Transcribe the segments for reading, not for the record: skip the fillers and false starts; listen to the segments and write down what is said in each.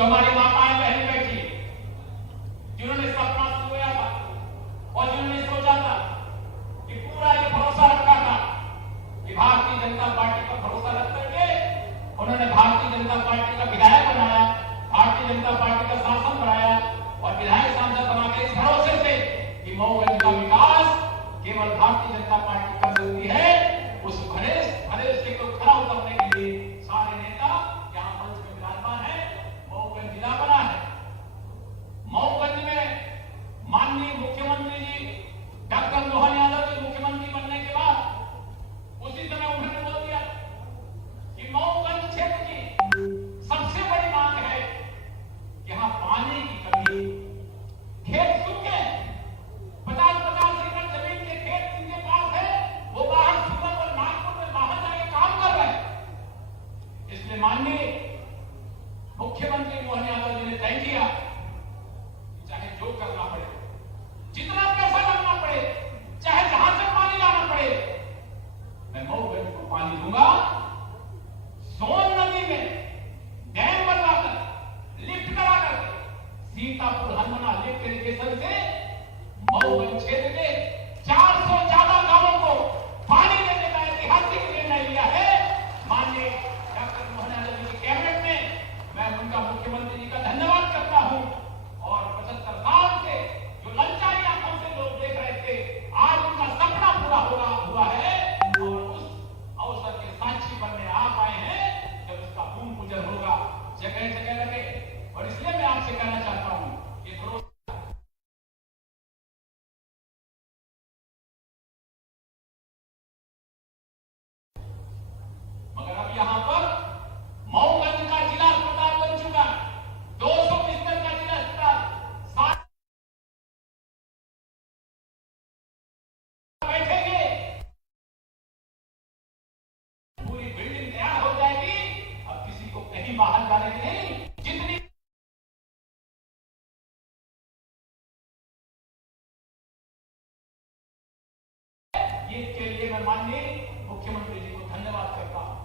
जो हमारी माताएं बहनें बैठी है, जिन्होंने सपना सोया था और जिन्होंने सोचा था कि पूरा ये भरोसा रखा था कि भारतीय जनता पार्टी पर भरोसा रख करके उन्होंने भारतीय जनता पार्टी का विधायक बनाया, भारतीय जनता पार्टी का शासन बनाया और विधायक सांसद बना के इस भरोसे से कि मऊगंज का विकास केवल भारतीय जनता पार्टी कर सकती है, उस भरेस के को खरा उतरने के लिए सारे नेता यहां मंच में विराजमान है। मऊगंज जिला बना है। मऊगंज में माननीय मुख्यमंत्री जी डॉक्टर मोहन यादव जी मुख्यमंत्री बनने के बाद उसी समय उन्होंने बोल दिया कि मऊगंज क्षेत्र की सबसे बड़ी मांग है कि यहां पानी की कमी, खेत सूखे, 50-50 एकड़ जमीन के खेत जिनके पास है वो बाहर सूरत और नागपुर में बाहर जाके काम कर रहे हैं। इसलिए माननीय मुख्यमंत्री मोहन यादव जी ने तय किया चाहे जो करना पड़े, जितना पैसा लगना पड़े, चाहे जहां से पानी लाना पड़े, मैं मऊगंज को पानी दूंगा। सोन नदी में डैम बनवाकर, लिफ्ट कराकर, सीतापुर हनुमाना लिफ्ट इरिगेशन से मऊगंज क्षेत्र के 400 ज्यादा गांवों को पानी देने का ऐतिहासिक निर्णय लिया है माननीय डॉक्टर मोहन यादव जी की कैबिनेट में। मैं उनका मुख्यमंत्री जी का धन्यवाद करता हूं और 75 साल से जो ललचाई आंखों से लोग देख रहे थे, आज उनका सपना पूरा हुआ है और उस अवसर के साक्षी बनने आप आए हैं जब उसका भूमि पूजन होगा, जगह जगह लगे। और इसलिए मैं आपसे कहना चाहता हूं कि भरोसा मगर अब यहां पर मऊगंज का जिला अस्पताल बन चुका, 200 बिस्तर का जिला अस्पताल बैठेंगे, पूरी बिल्डिंग तैयार हो जाएगी। अब किसी को कहीं बाहर जाने की नहीं, जितनी इसके लिए मैं माननीय मुख्यमंत्री जी को धन्यवाद करता हूं।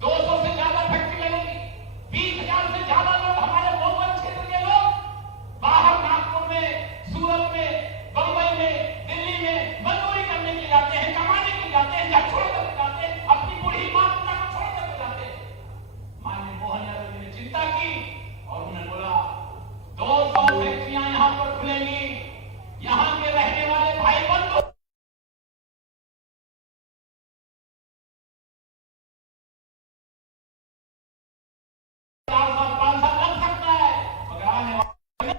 200 से ज्यादा फैक्ट्री लगेगी, 20,000 से ज्यादा लोग हमारे मऊगंज क्षेत्र के लोग बाहर नागपुर में, सूरत में, बंबई में, दिल्ली में मजदूरी करने के लिए जाते हैं, कमाने के लिए जाते हैं, घर छोड़ कर जाते हैं, अपनी बूढ़ी मां पिता को छोड़ कर जाते हैं। माननीय मोहन यादव जी ने चिंता की और उन्होंने बोला 200 फैक्ट्रियां यहां पर खुलेंगी, यहां के रहने वाले भाई बंधु 4 साल 5 साल लग सकता है, मगर आने वाले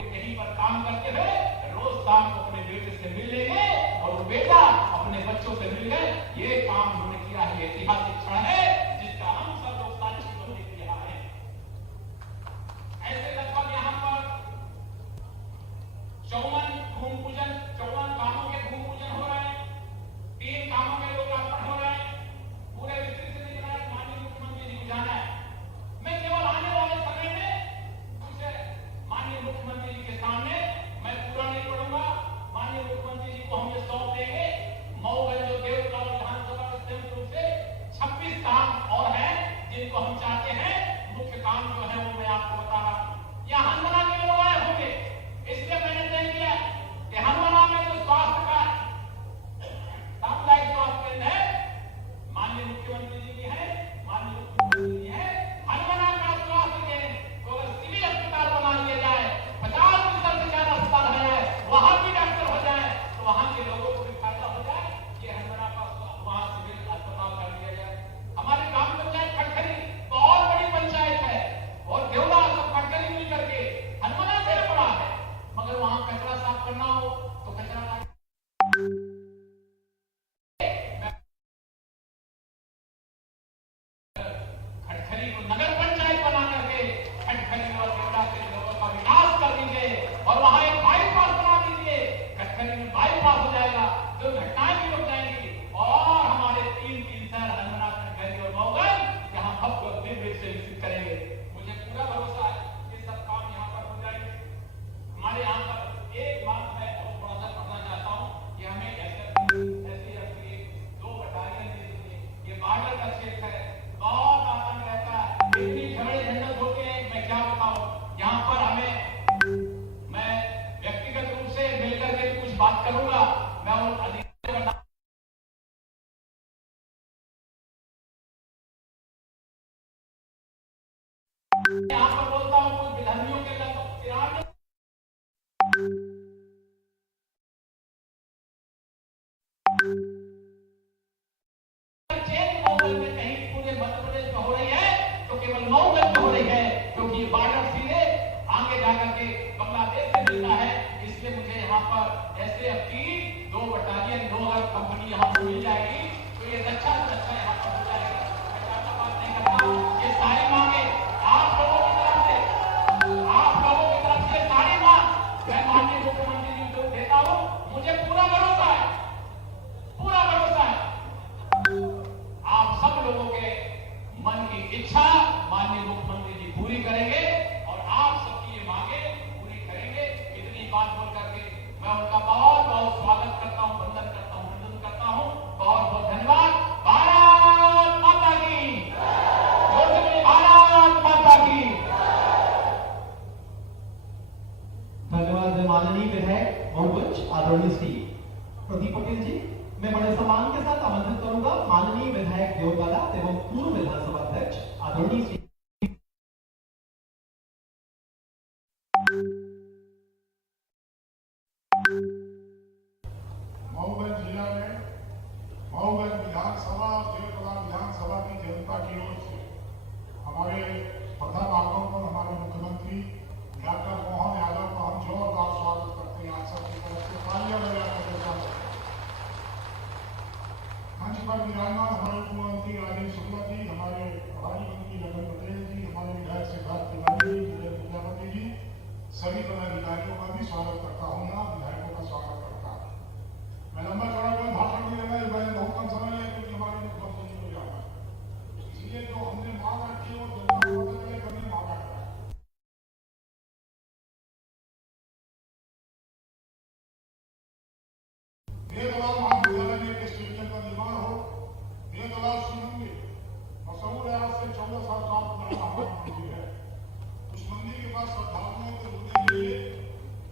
यहीं पर काम करते हुए रोज शाम को अपने बेटे से मिल लेंगे और वो बेटा अपने बच्चों से मिल गए। ये काम उन्होंने किया है, ऐतिहासिक क्षण है जिसका हम सब लोग साक्षी बनने के लिए आए हैं। ऐसे लगभग यहां पर 54 भूमि पूजन, 54 कामों के भूमि पूजन हो रहे हैं, 3 कामों के लोकार्पण हो रहे हैं। पूरे विस्तृत से निकला है, माननीय मुख्यमंत्री जी को जाना है। मैं केवल आने वाले समय में उसे माननीय मुख्यमंत्री जी के सामने मैं पूरा नहीं पढ़ूंगा, माननीय मुख्यमंत्री जी को हम ये सौंप देंगे। मऊगंज जो देवगढ़ विधानसभा संयुक्त रूप से 26 हस्तक्षेप है, बहुत आतंक रहता है, इतनी झगड़े झंझट होते हैं, मैं क्या बताऊं। यहाँ पर मैं व्यक्तिगत रूप से मिलकर के कुछ बात करूंगा। मैं उन अधिकारियों का यहाँ पर बोलता हूँ, कुछ विधानियों के लगभग 93 में कहीं पूरे मध्य प्रदेश में हो रही है तो केवल 9 गज हो रही है, क्योंकि ये बॉर्डर सीधे आगे जाकर के बांग्लादेश से मिलता है। इसलिए मुझे यहाँ पर एसएएफ की 2 बटालियन 2 अगर कंपनी यहाँ पर मिल जाएगी तो ये अच्छा से अच्छा यहाँ पर हो जाएगा। मैं ज्यादा बात नहीं करता। ये सारी मांगे आप लोगों की तरफ से सारी मांग मैं माननीय मुख्यमंत्री जी को देता हूँ। मुझे पूरा भरोसा है आप सब लोगों के मन की इच्छा माननीय मुख्यमंत्री जी पूरी करेंगे और आप सबकी ये मांगे पूरी करेंगे। इतनी बात बोल करके मैं उनका बहुत बहुत स्वागत करता हूं, वंदन करता हूं। बहुत बहुत धन्यवाद। भारत माता की जोर से बोलिए, भारत माता की। धन्यवाद माननीय विधायक महोदय आदरणीय श्री प्रदीप पटेल जी। मैं बड़े सम्मान के साथ आमंत्रित करूंगा माननीय विधायक देवकाला एवं पूर्व विधानसभा अध्यक्ष आदरणीय श्री मऊगंज जिला में मऊगंज विधानसभा देवकाला विधानसभा की जनता की ओर से हमारे प्रथम आगमन हमारे मुख्यमंत्री डॉक्टर मोहन यादव का हम जोरदार स्वागत करते हैं। आप सबकी तरफ से तालियां बजाकर मंच पर विराजमान हमारे मुख्यमंत्री राजेश शुक्ला जी, हमारे प्रभारी मंत्री लखन पटेल जी, हमारे विधायक सिद्धार्थ तिवारी जी, विजय प्रजापति जी, सभी पदाधिकारियों का भी स्वागत करता हूँ। यहाँ विधायकों का स्वागत करता हूँ। मैं लंबा चौड़ा कोई भाषण नहीं देगा, मैंने बहुत कम समय है क्योंकि हमारे मुख्यमंत्री जी को जाना है। इसलिए जो हमने मांग रखी है वो जनता को पता चले हमने मांगा है। देवलाल महाविद्यालय में एक स्टेडियम का निर्माण हो। देवलाल शिव मंदिर मशहूर है, आज से 14 साल पुराना हमारा मंदिर है। उस मंदिर के पास श्रद्धालुओं के रुकने के लिए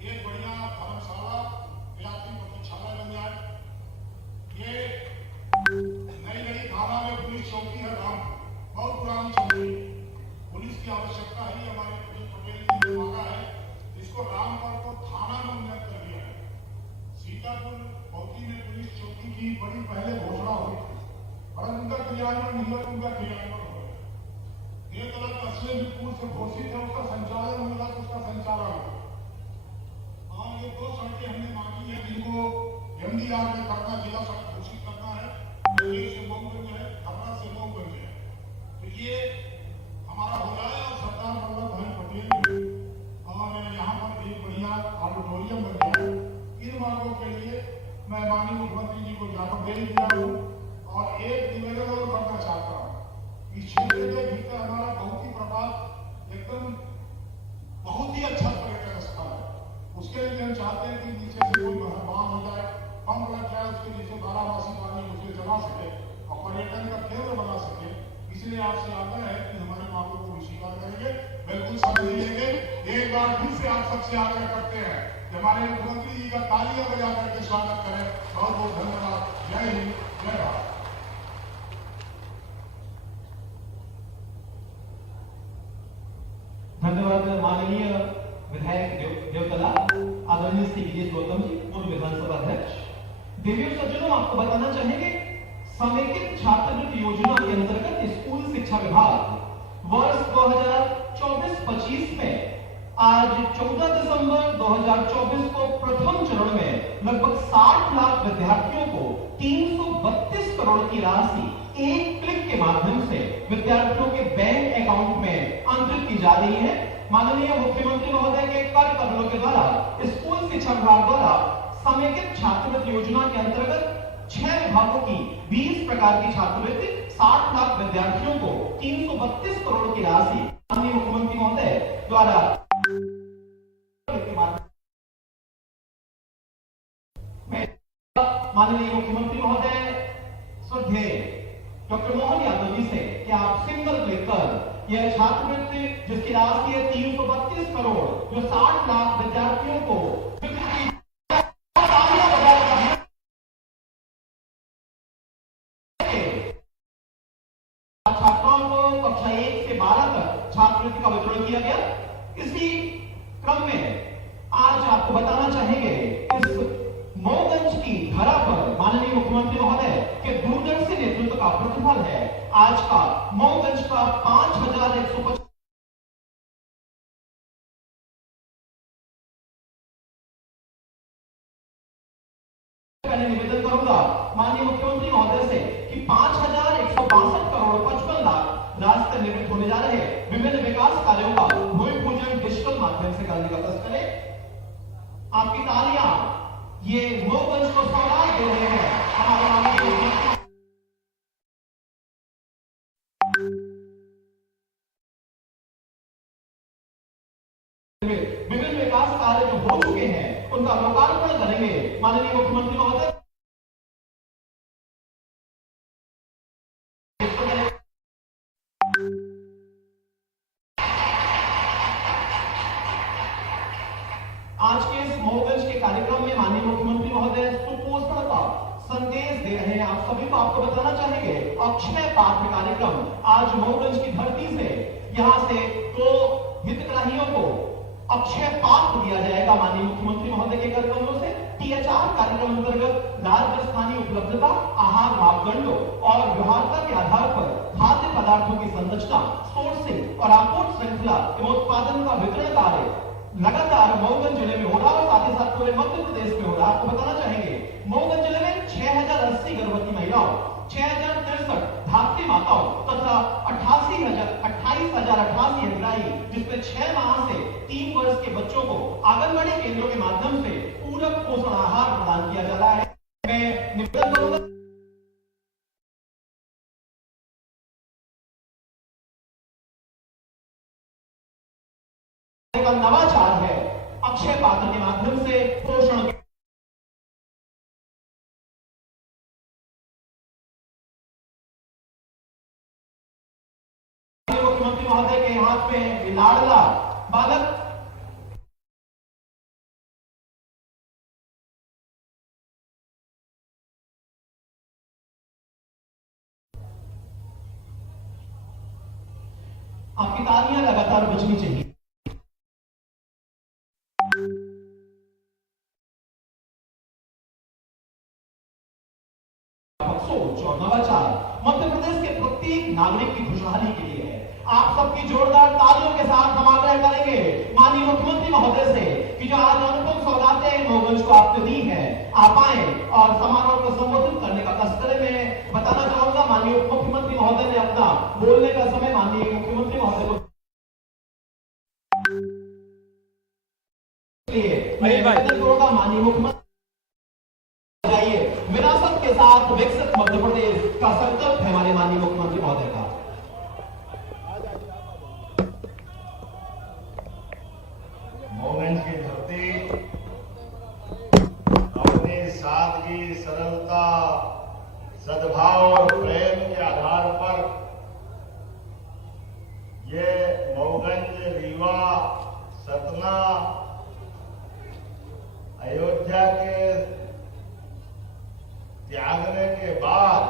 एक बढ़िया धर्मशाला यात्री प्रतीक्षालय बन जाए। ये नई थाना में पुलिस चौकी है, राम बहुत पुरानी चौकी। पुलिस की आवश्यकता है, हमारे प्रदीप पटेल जी ने मांगा है इसको रामपुर को थाना में उन्नत कर दिया है। सीतापुर पौती में पुलिस चौकी की बड़ी पहले घोषणा हुई थी, परंतु उनका क्रियान्वयन नहीं हुआ, उनका क्रियान्वयन हो गया। एक अलग पूर्व से घोषित है, उसका संचालन मिला तो उसका संचालन हो। और ये 2 सड़कें हमने मांगी है जिनको एमडीआर में करना, जिला सड़क घोषित करना है। एक से मऊगंज है, खपरा से मऊगंज है, तो ये हमारा हो जाए और सरदार वल्लभ भाई पटेल और यहाँ पर एक बढ़िया ऑडिटोरियम बन जाए। इन मांगों के लिए मैं माननीय मुख्यमंत्री जी को ज्ञापन दे दिया हूँ और एक निवेदन और करना चाहता हूँ। इस क्षेत्र के भीतर हमारा बहुत ही प्रभाव एकदम बहुत ही अच्छा पर्यटन स्थल है। उसके लिए हम चाहते हैं कि नीचे से कोई बांध हो जाए, पंप लग जाए, उसके नीचे 12 पानी उसे चला सके और पर्यटन का केंद्र बना सके। इसलिए आपसे आग्रह है कि हमारे मांगों को स्वीकार करेंगे, बिल्कुल समझ लीजिए। एक बार फिर से आप सबसे आग्रह करते हैं कि हमारे मुख्यमंत्री जी का तालियां बजा करके स्वागत करें। बहुत बहुत धन्यवाद। जय हिंद, जय भारत। धन्यवाद माननीय विधायक देवकला आदरणीय श्री विजय गौतम जी, पूर्व विधानसभा अध्यक्ष। देवियों सज्जनों, आपको बताना चाहेंगे समेकित छात्रवृत्ति योजना के अंतर्गत स्कूल शिक्षा विभाग वर्ष 2024-25 में आज 14 दिसंबर 2024 को प्रथम चरण में लगभग 60 लाख विद्यार्थियों को 332 करोड़ की राशि एक क्लिक के माध्यम से विद्यार्थियों के बैंक अकाउंट में अंतरित की जा रही है। माननीय मुख्यमंत्री महोदय के कर कदमों के द्वारा स्कूल शिक्षा विभाग द्वारा समेकित छात्रवृत्ति योजना के अंतर्गत 6 विभागों की 20 प्रकार की छात्रवृत्ति 60 लाख विद्यार्थियों को 332 करोड़ की राशि माननीय मुख्यमंत्री महोदय द्वारा माननीय मुख्यमंत्री महोदय श्रद्धेय डॉक्टर मोहन यादव जी से कि आप सिंगल क्लिक कर यह छात्रवृत्ति जिसकी राशि है 332 करोड़ जो 60 लाख विद्यार्थियों को छात्राओं को कक्षा 1 से 12 तक छात्रवृत्ति का वितरण किया गया। इसी क्रम में आज आपको बताना चाहेंगे इस मऊगंज की धरा पर माननीय मुख्यमंत्री महोदय के दूरदर्शी नेतृत्व का प्रतिफल है आज का मऊगंज का 5150 पहले निवेदन करूंगा माननीय मुख्यमंत्री महोदय से कि 5162 करोड़ 55 लाख राशि से निर्मित होने जा रहे विभिन्न विकास कार्यों का भूमि पूजन डिजिटल माध्यम से करने का कष्ट करें। आपकी तालियां ये मऊगंज को सौगात दे रहे हैं। हमारे माननीय विभिन्न विकास कार्य जो हो चुके हैं उनका लोकार्पण करेंगे माननीय मुख्यमंत्री महोदय। आज के इस मऊगंज के कार्यक्रम में माननीय मुख्यमंत्री महोदय सुपोषण का संदेश दे रहे हैं। आप सभी को आपको बताना चाहेंगे अक्षय पात्र कार्यक्रम आज मऊगंज की धरती से यहां से 2 हितग्राहियों को अक्षय पात्र दिया जाएगा माननीय मुख्यमंत्री महोदय के कार्यक्रमों से। THR कार्यक्रम अंतर्गत राज्य स्थानीय उपलब्धता आहार मापदंडों और व्यवहारता के आधार पर खाद्य पदार्थों की संरचना सोर्सिंग और आपूर्ति श्रृंखला एवं उत्पादन का वितरण कार्य लगातार मऊगंज जिले में हो रहा है और साथ ही साथ पूरे मध्य प्रदेश में हो रहा है। आपको बताना चाहेंगे मऊगंज जिले में 6080 गर्भवती महिलाओं 6063 धात्री माताओं तथा 28,088 हितग्राही जिसमें 6 माह से 3 वर्ष के बच्चों को आंगनबाड़ी केंद्रों के माध्यम से पूरक पोषण आहार प्रदान किया जा रहा है। मैं निवेदन करूंगा का नवाचार है अक्षय पात्र के माध्यम से पोषण मुख्यमंत्री महोदय के हाथ में लाडला बालक आपकी तालियां लगातार बजनी चाहिए। सोच और नवाचार मध्य प्रदेश के प्रत्येक नागरिक की खुशहाली के लिए है। आप सबकी जोरदार तालियों के साथ हम आग्रह करेंगे माननीय मुख्यमंत्री महोदय से कि जो आज अनुपम सौगातें मऊगंज को आपने दी है आप आए और समारोह को संबोधित करने का कष्ट करें। मैं बताना चाहूंगा माननीय उप मुख्यमंत्री महोदय ने अपना बोलने का समय माननीय मुख्यमंत्री महोदय को निवेदन करूंगा माननीय मुख्यमंत्री विरासत के साथ विकसित मध्य प्रदेश का संकल्प है हमारे माननीय मुख्यमंत्री महोदय का। मऊगंज की धरती अपनी सादगी सरलता सद्भाव और प्रेम के आधार पर ये मऊगंज रीवा सतना अयोध्या के त्यागने के बाद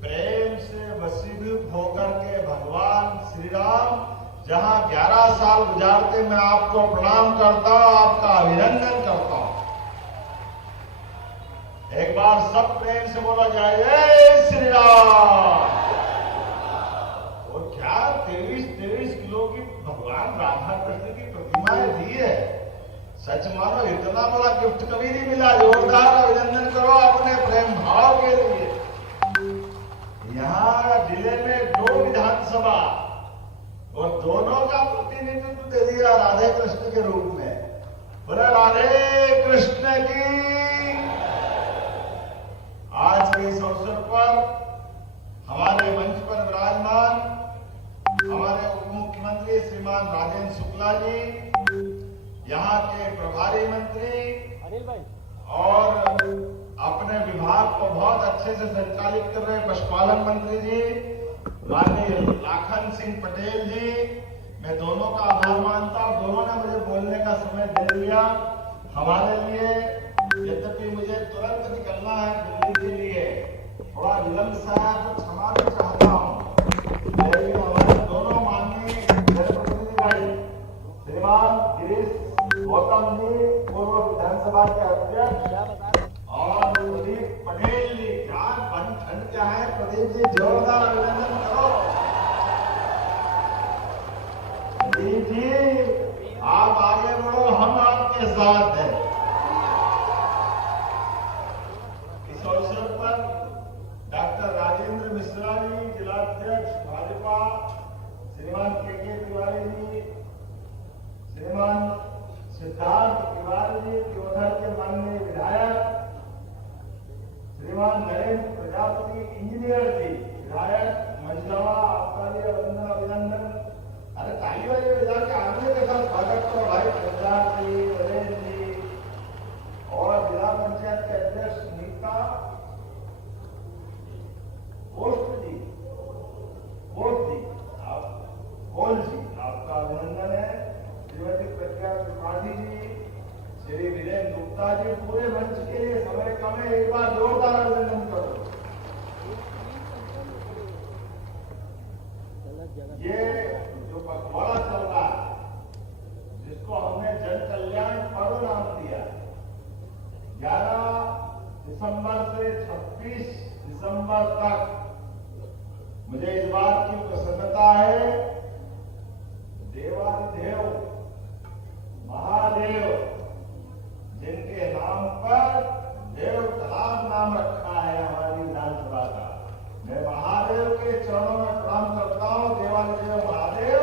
प्रेम से वशीभूत होकर के भगवान श्री राम जहां 11 साल गुजारते मैं आपको प्रणाम करता हूं, आपका अभिनंदन करता हूं। एक बार सब प्रेम से बोला जाए जय श्री राम। और क्या 23 किलो की भगवान राधा कृष्ण की प्रतिमाएं दी है। सच मानो इतना बड़ा गिफ्ट कभी नहीं मिला। जोरदार अभिनंदन करो अपने प्रेम भाव के लिए। यहाँ जिले में 2 विधानसभा और दोनों का प्रतिनिधित्व दे दिया राधे कृष्ण के रूप में। बोला राधे कृष्ण की। आज के इस अवसर पर हमारे मंच पर विराजमान हमारे उप मुख्यमंत्री श्रीमान राजेंद्र शुक्ला जी, यहाँ के प्रभारी मंत्री अनिल भाई और अपने विभाग को बहुत अच्छे से संचालित कर रहे पशुपालन मंत्री जी माननीय लाखन सिंह पटेल जी, मैं दोनों का आभार मानता हूं। दोनों ने मुझे बोलने का समय दे दिया। हमारे लिए यद्यपि मुझे तुरंत निकलना है दिल्ली के लिए, थोड़ा विलंब सा है तो क्षमा भी चाहता हूँ, लेकिन हमारे दोनों माननीय जनप्रतिनिधि भाई श्रीमान गिरीश गौतम जी पूर्व विधानसभा के अध्यक्ष और प्रदीप पटेल जी, क्या बन ठंड क्या है, प्रदीप जी जोरदार अभिनंदन करो। प्रदीप जी आप आगे बढ़ो, हम आपके साथ हैं। इस अवसर पर डॉक्टर राजेंद्र मिश्रा जी जिलाध्यक्ष भाजपा, श्रीमान के तिवारी जी, श्रीमान सिद्धार्थ तिवारी जी त्योधर के माननीय विधायक, श्रीमान नरेंद्र प्रजापति इंजीनियर जी विधायक मंझावा, आपका लिए अभिनंदन। अरे ताली वाली बजा के आदमी के साथ स्वागत करो भाई। प्रजापति जी, नरेंद्र जी और जिला पंचायत के अध्यक्ष नीता घोष जी, आप जी आपका अभिनंदन है। श्रीमती प्रज्ञा त्रिपाठी जी, श्री वीरेंद्र गुप्ता जी, पूरे मंच के लिए समय कम है, एक बार जोरदार अभिनंदन करो। ये जो पखवाड़ा चल रहा है, जिसको हमने जन कल्याण पर्व नाम दिया, 11 दिसंबर से 26 दिसंबर तक मुझे इस बात की प्रसन्नता है, देवाधिदेव महादेव जिनके नाम पर देव तालाब नाम रखा है हमारी विधानसभा का, मैं महादेव के चरणों में प्रणाम करता हूं। देवाधिदेव महादेव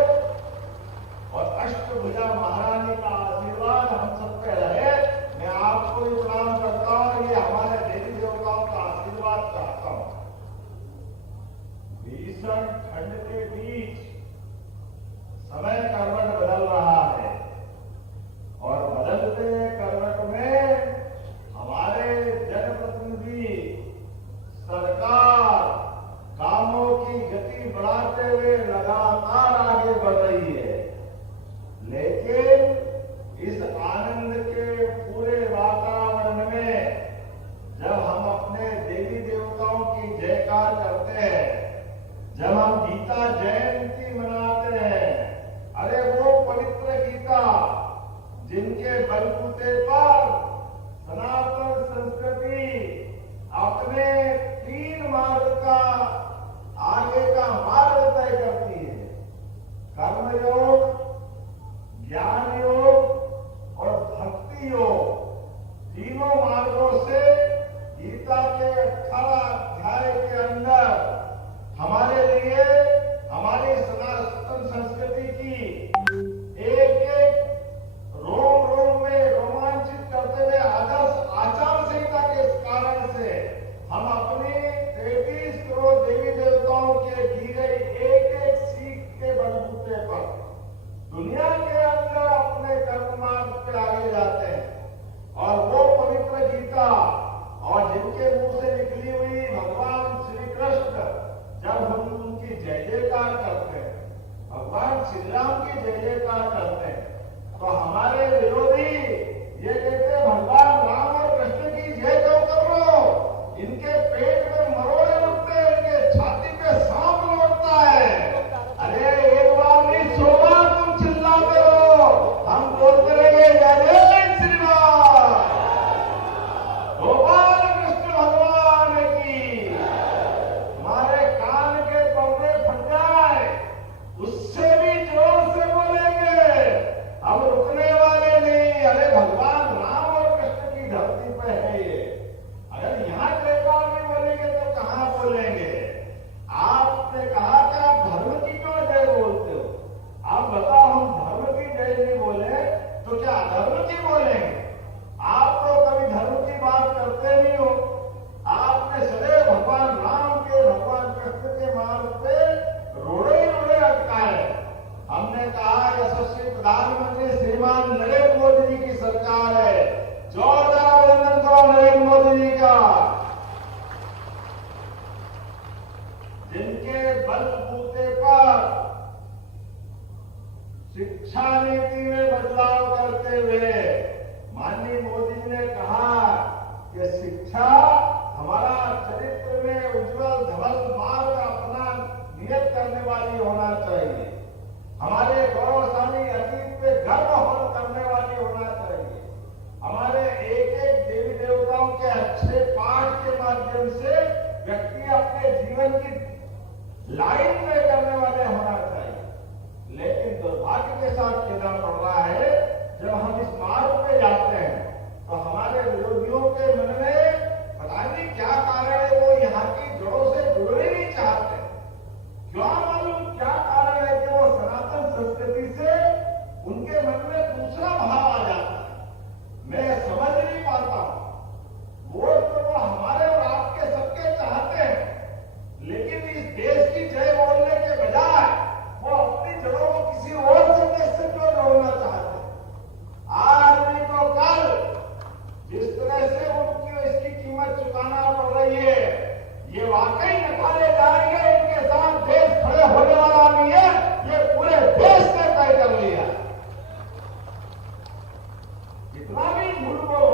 और अष्टभुजा महारानी का आशीर्वाद हम सब पे रहे। मैं आपको भी प्रणाम करता हूं, ये हमारे देवी देवताओं का आशीर्वाद चाहता हूं। भीषण ठंड के बीच समय करवट बदल रहा है और बदलते करवट में हमारे जनप्रतिनिधि सरकार कामों की गति बढ़ाते हुए लगातार आगे बढ़ रही है, लेकिन इस आनंद के पूरे वातावरण में जब हम अपने देवी देवताओं की जयकार करते हैं, जब हम गीता जयंती मनाते हैं, अरे वो पवित्र गीता जिनके बलबूते पर सनातन संस्कृति अपने 3 मार्ग का आगे का मार्ग तय करती है, कर्मयोग, ज्ञान योग और भक्ति योग। तीनों मार्गों से गीता के 18 अध्याय के अंदर हमारे लिए हमारी सनातन संस्कृति की एक रोम रोम में रोमांचित करते हुए आदर्श आचार संहिता के कारण से हम अपनी 33 करोड़ देवी देवताओं के दी गई एक सीख के बलबूते पर दुनिया के अंदर अपने कर्म मार्ग पे आगे जाते हैं। और वो पवित्र गीता और जिनके मुंह से निकली हुई भगवान श्री कृष्ण, जब हम उनकी जय जयकार करते हैं, भगवान श्री राम की जय जयकार करते हैं, तो हमारे विरोधी ये कहते हैं भगवान राम और कृष्ण की जय क्यों कर रहे हो, इनके पेट में मरोड़े उठते हैं, इनके छाती पे सांप लौटता है। अरे एक बार नहीं 100 बार तुम चिल्लाते हो, हम बोलते रहेंगे जय जय श्री राम, गोपाल कृष्ण भगवान की। हमारे कान के पर्दे फट जाए, उससे भी जोर से बोलेंगे, हम रुकने वाले नहीं। अरे भगवान राम और कृष्ण जिनके बलबूते पर शिक्षा नीति में बदलाव करते हुए माननीय मोदी जी ने कहा कि शिक्षा हमारा चरित्र में उज्जवल धवल मार्ग अपना नियत करने वाली होना चाहिए, हमारे गौरवशाली अतीत पे गर्व करने वाली होना चाहिए, हमारे एक एक देवी देवताओं के अच्छे पाठ के माध्यम से व्यक्ति अपने जीवन की लाइन में करने वाले होना चाहिए। लेकिन दुर्भाग्य के साथ कहना पड़ रहा है, जब हम इस मार्ग पे जाते हैं तो हमारे विरोधियों के मन में पता नहीं क्या कारण है, वो यहाँ की जड़ों से जुड़ना ही नहीं चाहते। क्यों मालूम क्या कारण है कि वो सनातन संस्कृति से उनके मन में दूसरा भाव आ जाता है, मैं समझ नहीं पाता हूं। वोट तो वो हमारे और आपके सबके चाहते हैं, लेकिन इस देश की जय बोलने के बजाय वो अपनी जड़ों को किसी और संदेश से क्यों जोड़ना चाहते हैं। आज नहीं तो कल जिस तरह से उनको इसकी कीमत चुकाना पड़ रही है, ये वाकई नकारे जाएंगे, इनके साथ देश खड़े होने वाला नहीं है, ये पूरे देश ने तय कर लिया। कितना भी झूठ बोलो,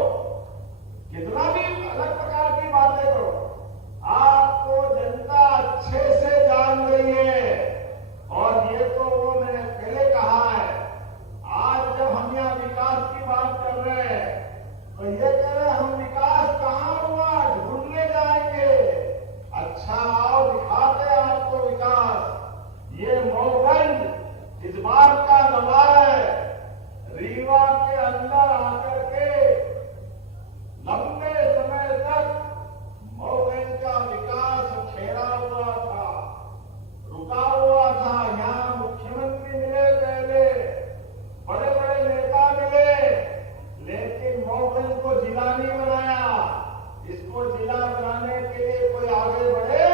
कितना भी अलग प्रकार की बातें करो, आपको जनता अच्छे से जान रही है। और ये तो वो मैंने पहले कहा है, आज जब हम यहाँ विकास की बात कर रहे हैं तो ये कह रहे हैं हम विकास कहाँ हुआ, ढूंढने जाएंगे। अच्छा आओ दिखाते हैं आपको विकास। ये मऊगंज इस बात का गवाह है, रीवा के अंदर आकर के लंबे समय तक मऊगंज का विकास ठहरा हुआ था, रुका हुआ था। यहाँ मुख्यमंत्री मिले पहले, बड़े बड़े नेता मिले, लेकिन मऊगंज को जिला नहीं बनाया। इसको जिला बनाने के लिए कोई आगे बढ़े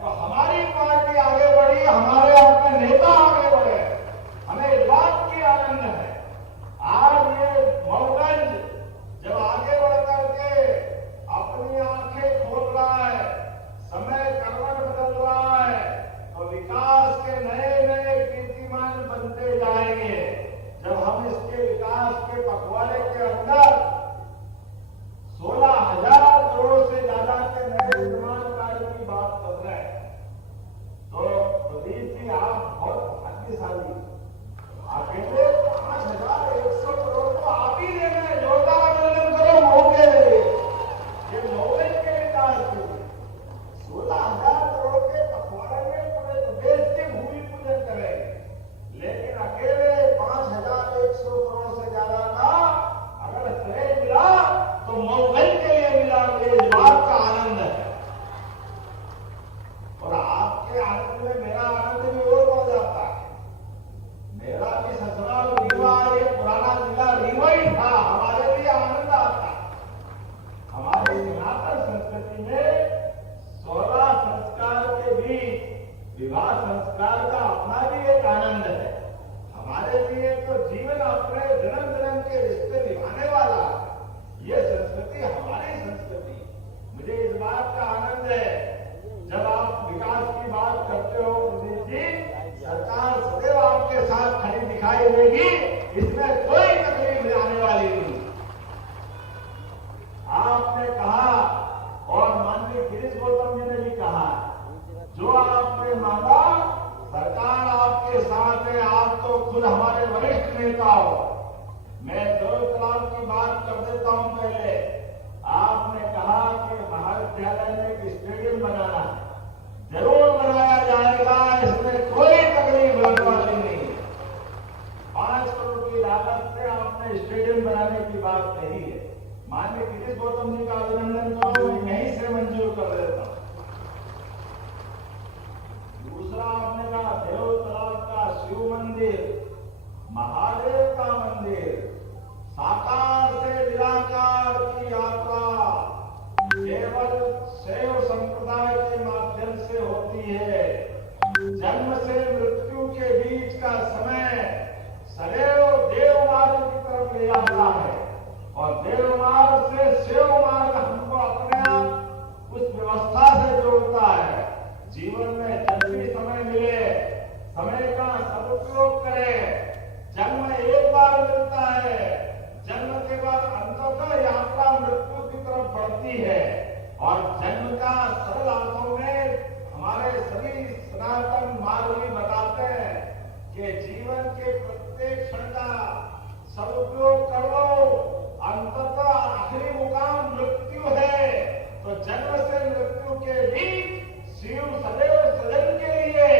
तो हमारी पार्टी आगे बढ़ी, हमारे अपने नेता आगे बढ़े, हमें इस बात की आनंद है। आज ये मऊगंज जब आगे बढ़ करके अपनी आंखें खोल रहा है, समय करवट बदल रहा है, तो विकास के नए नए कीर्तिमान बनते जाएंगे। जब हम इसके विकास के पखवाड़े के अंदर 16,000 करोड़ से ज्यादा के नए निर्माण कार्य की बात कर रहे हैं, तो प्रदीप जी आप बहुत भाग्यशाली। आप कहते 5,100 करोड़ तो आप ही दे रहे हैं, जोरदार अभिनंदन करो मौके ये मऊगंज के विकास के लिए। 16,000 करोड़ के पखवाड़े में पूरे प्रदेश के भूमि पूजन करेंगे, लेकिन अकेले 5,100 करोड़ से ज्यादा का अगर श्रेय मिला तो मऊगंज के लिए मिला, मुझे इस बात का आनंद है। और आपके आनंद में मेरा आनंद भी और बढ़ जाता है। मेरा भी ससुराल रीवा, ये पुराना जिला रीवा ही था, हमारे लिए आनंद आता है। हमारे सनातन संस्कृति में 16 संस्कार के बीच विवाह संस्कार का अपना भी एक आनंद है। हमारे लिए तो जीवन अपने जन्म जन्म के रिश्ते निभाने वाला ये संस्कृति हमारी संस्कृति। मुझे इस बात का आनंद है, जब आप विकास की बात करते हो प्रदीप जी, सरकार सदैव आपके साथ खड़ी दिखाई देगी, इसमें कोई तकलीफ आने वाली नहीं। आपने कहा और माननीय गिरीश गौतम जी ने भी कहा, जो आपने मांगा सरकार आपके साथ है। आप तो खुद हमारे वरिष्ठ नेता हो। मैं दौलतराम की बात कर देता हूं। पहले आपने कहा कि महाविद्यालय में एक स्टेडियम बनाना है, जरूर बनाया जाएगा, इसमें कोई तकलीफ लगने वाली नहीं। 5 करोड़ की लागत से आपने स्टेडियम बनाने की बात कही है। माननीय गिरीश गौतम जी का अभिनंदन करो, यहीं से मंजूर कर देता हूं। दूसरा आपने कहा देव तालाब का शिव मंदिर, महादेव का मंदिर, साकार से निराकार की यात्रा केवल शैव संप्रदाय के माध्यम से होती है। जन्म से मृत्यु के बीच का समय सदैव देव मार्ग की तरफ ले जाता है, और देव मार्ग से शिव मार्ग हमको अपने आप उस व्यवस्था से जोड़ता है जीवन में जब भी समय मिले समय का सदुपयोग करें। जन्म एक बार मिलता है, जन्म के बाद अंततः यात्रा मृत्यु की तरफ बढ़ती है और जन्म का सरल अर्थों में हमारे सभी सनातन मार्ग भी बताते हैं कि जीवन के प्रत्येक क्षण का सदुपयोग कर लो। अंततः आखिरी मुकाम मृत्यु है, तो जन्म से मृत्यु के बीच शिव सदैव सृजन के लिए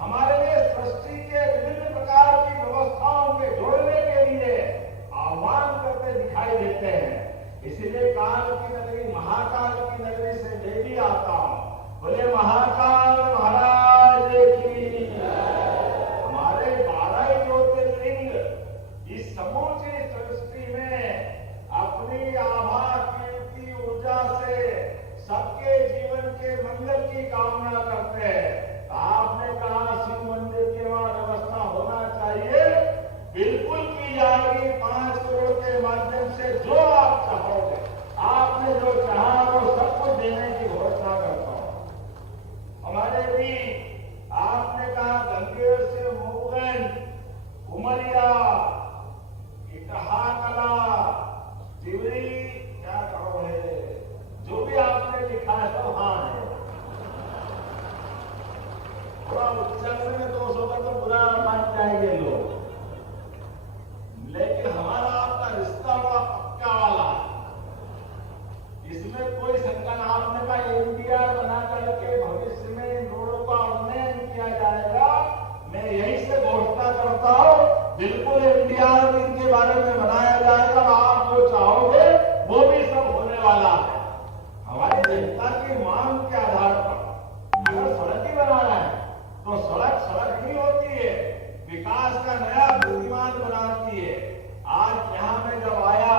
हमारे लिए सृष्टि के विभिन्न प्रकार की व्यवस्थाओं के जोड़ने के लिए आह्वान करते दिखाई देते हैं। इसीलिए काल की नगरी महाकाल की नगरी से मैं भी आता हूं। बोले महाकाल महाराज की। हमारे 12 ज्योतिर्लिंग इस समूची सृष्टि में अपनी आभा कीर्ति ऊर्जा से सबके जीवन के मंगल की कामना करते हैं। आपने कहा शिव मंदिर के वहां व्यवस्था होना चाहिए, बिल्कुल की जाएगी। 5 करोड़ के माध्यम से जो आप चाहोगे, आपने जो चाहा वो सब कुछ देने की घोषणा करता हूं। हमारे भी आपने कहा गंगेर से मुगन, उमरिया, इटहा कला, तिवरी, क्या कहो है, जो भी आपने लिखा है सब हाँ है। थोड़ा उच्चारण में दोष होगा तो बुरा मान जाएंगे लोग, लेकिन हमारा आपका रिश्ता बड़ा पक्का वाला, इसमें कोई शंका ना। आपने कहा एनपीआर बना करके भविष्य में इन रोडों का उन्नयन किया जाएगा। मैं यही से घोषणा करता हूं, बिल्कुल एनपीआर इनके बारे में बनाया जाएगा। आप जो चाहोगे वो भी सब होने वाला है। हमारी जनता की मांग के आधार पर अगर सड़क ही बनाना है तो सड़क सड़क ही होती है, विकास का नया प्रतिमान बनाती है। आज यहां में जब आया,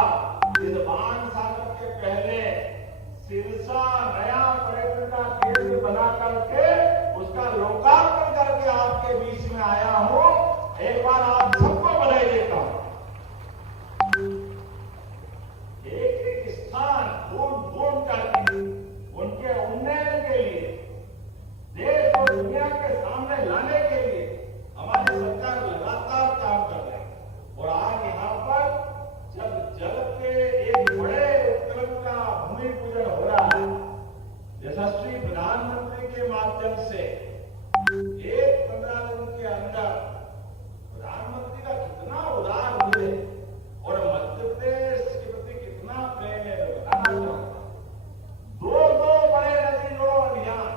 इस बाण सागर के पहले सिरसा नया पर्यटन का केंद्र बना करके उसका लोकार्पण करके आपके बीच में आया हूं। एक बार आप सबको बधाई देता हूं। एक एक स्थान ढूंढ ढूंढ करके उनके उन्नयन के लिए, देश और दुनिया के सामने लाने के लिए हमारी सरकार लगातार काम कर रही है। और आज यहाँ पर जब जल के एक बड़े उपक्रम का भूमि पूजन हो रहा है, यशस्वी प्रधानमंत्री के माध्यम से एक 15 दिन के अंदर प्रधानमंत्री का कितना उदार हृदय और मध्य प्रदेश के प्रति कितना प्रेम है बताना चाहूंगा। 2 बड़े नदी जोड़ो अभियान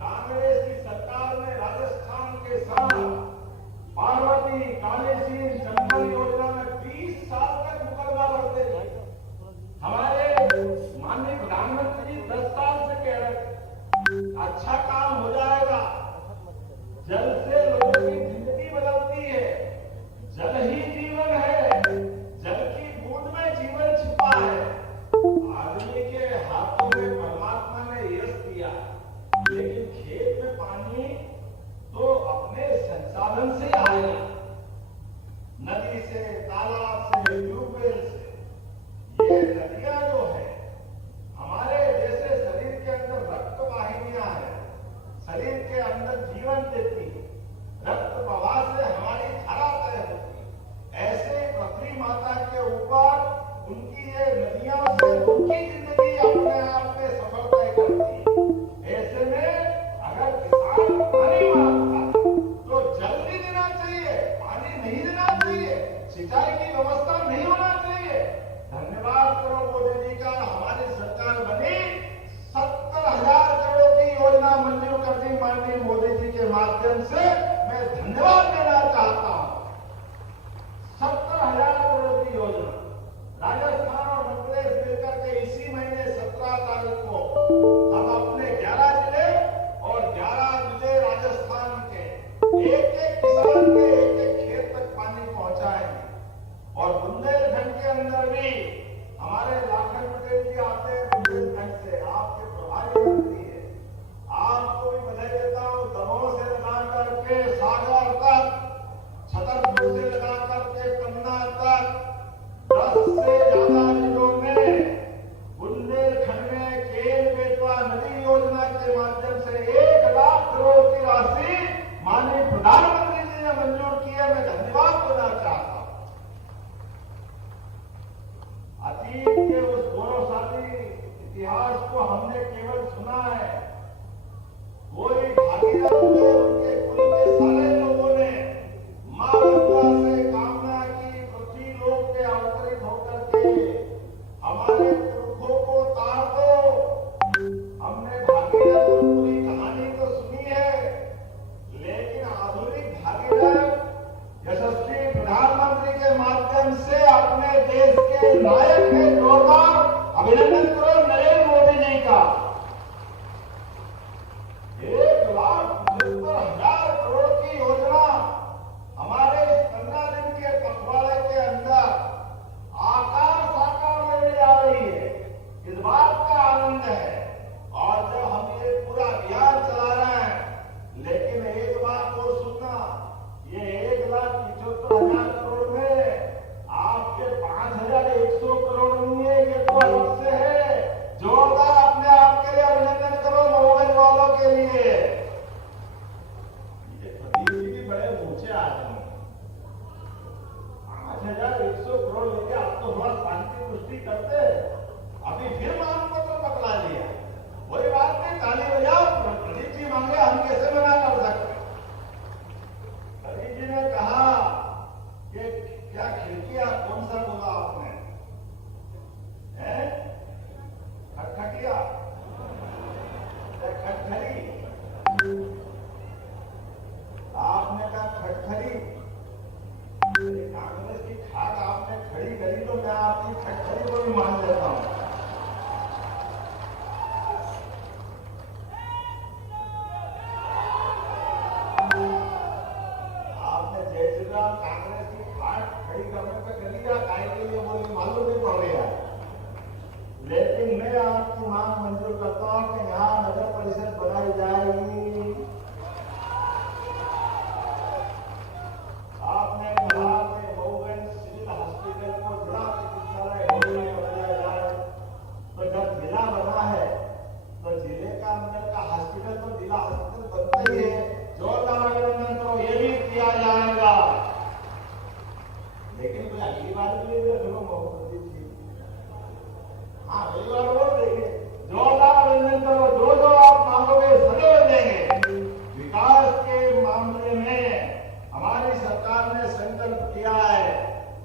कांग्रेस की सरकार ने राजस्थान के साथ पार्वती, कालीसिंध, चंबल योजना में 20 साल तक मुकदमा लड़ते थे। हमारे माननीय प्रधानमंत्री 10 साल से कह रहे थे अच्छा काम हो जाएगा। जल से लोगों की जिंदगी बदलती है, जल ही जीवन है, जल की बूंद में जीवन छिपा है। आदमी के हाथों में परमात्मा ने यश दिया, लेकिन खेत में पानी तो अपने संसाधन से आएगा, नदी से, तालाब से, ट्यूबवेल से। ये नदियां जो है हमारे जैसे शरीर के अंदर रक्त वाहिनियां हैं, शरीर के अंदर जीवन देती है, रक्त प्रवाह से हमारी धारा तय होती है। ऐसे पृथ्वी माता के ऊपर उनकी ये नदियां से उनकी जिंदगी अपने आप में सफल तय करती है। ऐसे में अगर किसान पानी मांगता तो जल नहीं देना चाहिए, पानी नहीं देना चाहिए, सिंचाई की व्यवस्था नहीं होना चाहिए। धन्यवाद करो मोदी जी का, हमारी सरकार बनी, 70,000 करोड़ की योजना मंजूर कर दी माननीय मोदी जी के माध्यम से। मैं धन्यवाद देना चाहता अभिनंदन करो नरेंद्र मोदी जी का। 1,75,000 करोड़ की योजना हमारे इस 15 दिन के पखवाड़े के अंदर आकार साकार लेने आ रही है। इस बात का आनंद है। और जब हम ये पूरा अभियान चला रहे हैं, लेकिन एक बात और सुनना, ये 1,75,000 करोड़ में आपके 5,100 करोड़ नहीं है, ये तो अलग से है। जोरदार अपने आप के लिए अभिनंदन करो मोबाइल वालों के लिए। ये प्रदीप जी भी बड़े ऊंचे आदमी, 5,100 करोड़ लेके आप तो थोड़ा शांति पुष्टि करते, अभी फिर मांग पत्र पकड़ा लिया। वही बात नहीं, ताली बजाओ। प्रदीप जी मांगे, हम कैसे मना कर सकते। प्रदीप जी ने कहा कि क्या खिड़कियां, कौन सा बोला आपने, खटखटिया, खटखरी, आपने कहा खटखरी। कांग्रेस की खाक आपने खड़ी करी तो मैं आपकी खटखरी को भी मान लेता हूं। आपने जय श्री राम कांग्रेस की खाक खड़ी करने पे कर लिया, काय के लिए बोली मालूम नहीं पड़ रहा। लेकिन मैं आपकी मांग मंजूर करता हूं कि यहां नगर परिषद बनाई जाएगी। आपने कहा कि बहुगंज सिविल हॉस्पिटल को जिला चिकित्सालय बनाया जाए, तो जब जिला बना है तो जिले का अंदर का हॉस्पिटल तो जिला हॉस्पिटल बनता ही है। जोरदार अभिनंदन करो, ये भी किया जाएगा। लेकिन कोई अगली बार के लिए रखो मोहम्मद जी, हाँ अगली बार और देंगे। जोरदार अभिनंदन करो, जो जो आप मांगोगे सदैव देंगे। विकास के मामले में हमारी सरकार ने संकल्प किया है,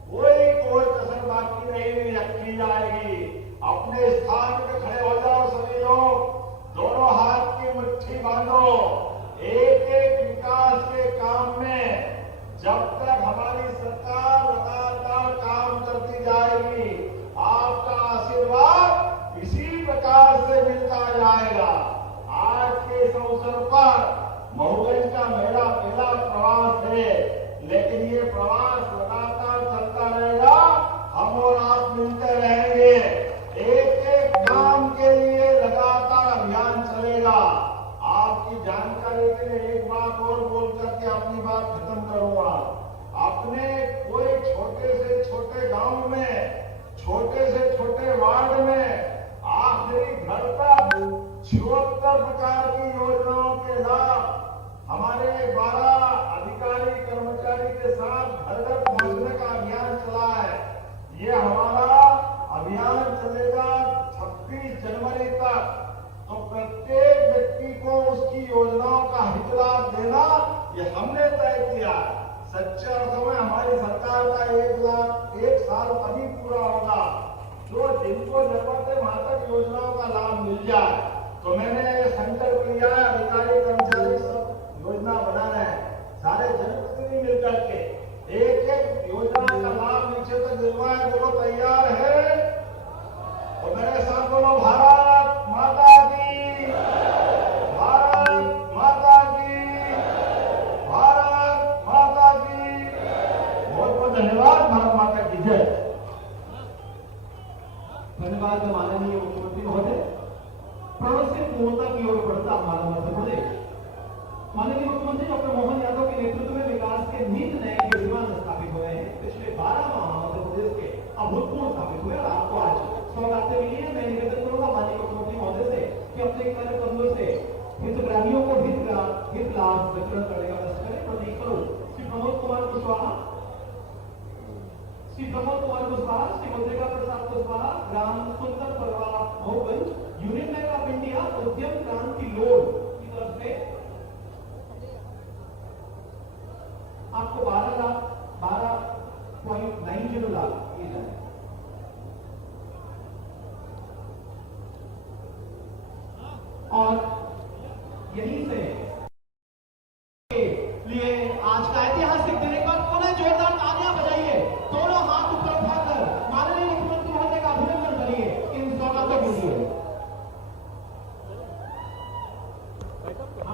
कोई कसर बाकी नहीं रखी जाएगी। अपने स्थान पे खड़े हो जाओ सभी लोग, दोनों हाथ की मुट्ठी बांधो। एक एक विकास के काम में जब तक हमारी सरकार लगातार काम करती जाएगी, आपका आशीर्वाद इसी प्रकार से मिलता जाएगा। आज के इस अवसर पर महुगंज का मेरा पहला प्रवास है, लेकिन ये प्रवास लगातार चलता रहेगा। हम और आप मिलते रहेंगे, एक एक काम के लिए लगातार अभियान चलेगा। आपकी जानकारी के लिए एक बात और बोल करके अपनी बात खत्म करूंगा। अपने कोई छोटे से छोटे गांव में, छोटे से छोटे वार्ड में आखिरी घर तक 76 प्रकार की योजनाओं के लाभ हमारे 12 अधिकारी कर्मचारी के साथ घर घर पहुंचने का अभियान चला है। ये हमारा अभियान चलेगा 26 जनवरी तक। तो प्रत्येक व्यक्ति को उसकी योजनाओं का हित लाभ देना ये हमने तय किया। सच्चे अर्थों में हमारी सरकार का 1 साल अभी पूरा होगा, जो जिनको जरूरत है वहां तक योजनाओं का लाभ मिल जाए। तो मैंने संकल्प लिया है, अधिकारी कर्मचारी सब योजना बना रहे हैं, सारे जनप्रतिनिधि मिलकर के एक एक योजना का लाभ नीचे तक दिलवाए। बोलो तैयार है? और मेरे साथ बोलो भारत माता की, भारत माता की, भारत माता की। बहुत बहुत धन्यवाद। भारत माता की जय। धन्यवाद माननीय मुख्यमंत्री महोदय। प्रणव से पूर्णता की ओर बढ़ता हमारा मध्य प्रदेश। माननीय मुख्यमंत्री डॉक्टर मोहन यादव के नेतृत्व में विकास के नीत नए कीर्तिमान स्थापित हुए हैं। पिछले 12 माह मध्य प्रदेश के अभूतपूर्व स्थापित हुए और आपको आज सौगातें मिली है। मैं निवेदन करूंगा माननीय मुख्यमंत्री महोदय से कि अपने कार्य कदमों से हितग्राहियों को हित लाभ वितरण करने का प्रयास करें। प्रतीक करूं श्री प्रमोद कुमार कुशवाहा, श्री प्रमोद कुमार कुशवाहा, श्री मुद्रिका प्रसाद कुशवाहा, ग्राम सुंदर परवा महुगंज, यूनियन बैंक ऑफ इंडिया उद्यम क्रांति लोन की तरफ से आपको 12,90 लाख दिए जाए। और यहीं से लिए आज का ऐतिहासिक दिन एक बार पुनः जोरदार तालियां बजाइए, दोनों हाथ ऊपर उठाकर माननीय मुख्यमंत्री महोदय का अभिनंदन करिए। इन हाँ